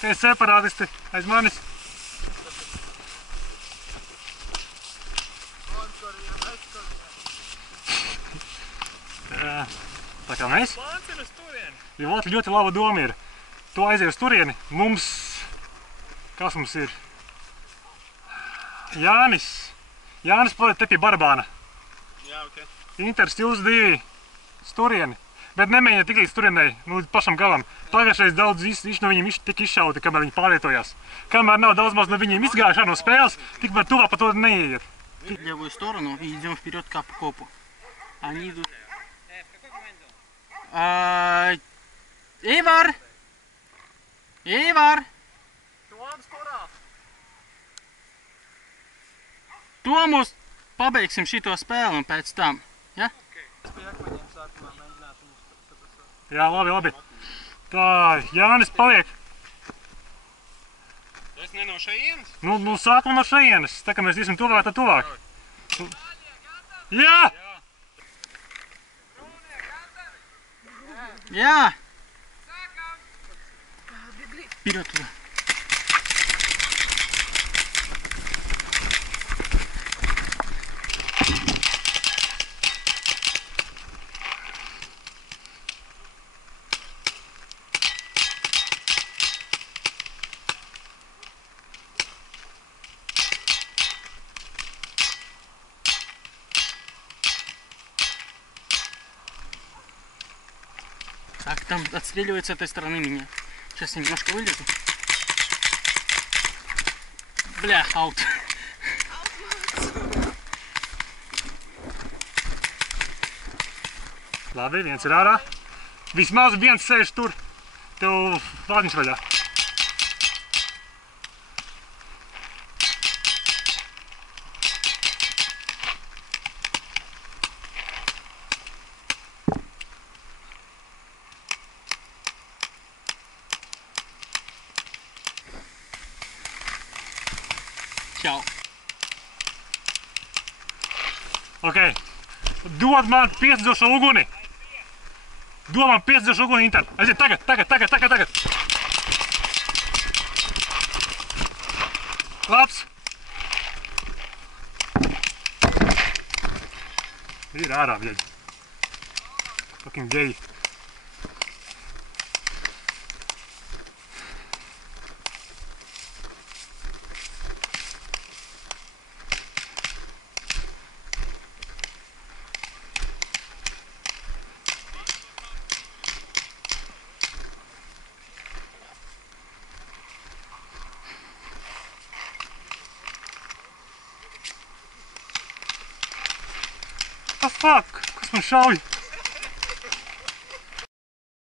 Te esi separātisti aiz manis. Tā kā mēs. Plāns ir uz turieni. Jo ļoti laba doma ir. Tu aizies uz turieni. Mums... Kas mums ir? Jānis. Jānis paliek te pie Barbāna. Jā, ok. Inters, jūs divi uz turieni. Bet nemēģiniet tik līdz turienei, līdz pašam galam. Pagājušreiz daudz no viņiem tika izšauti, kamēr viņi pārvietojās. Kamēr nav daudz maz no viņiem izgājuši no spēles, tikmēr tuvāk pa to neieiet. В левую сторону и идем вперед к копу. Они идут. Ivar! Ivar! Tomus pabeigsim šito spēli un pēc tam, ja? Es pie akmeņiem sākumā mēģināšu viņus saprasot. Jā, labi. Tā, Jānis paliek. Es ne no šejienes? Nu sākam no šejienes. Tā kā mēs iesim tuvāk, tad tuvāk. Jā! Jā! Вперед туда. Так, там отстреливает с этой стороны меня. Сейчас я немножко вылезу. Бля, аут. Labi, viens ir ārā. Vismaz viens sēž tur. Tev vārniņš vaļā. Čau. Ok. Dod man piesdzošo uguni. Dod man piesdzošo uguni, Inter. Aiziet, tagad. Labs. Ir ārā, vieģi. Fucking geji. What the fuck? Kas man šauj?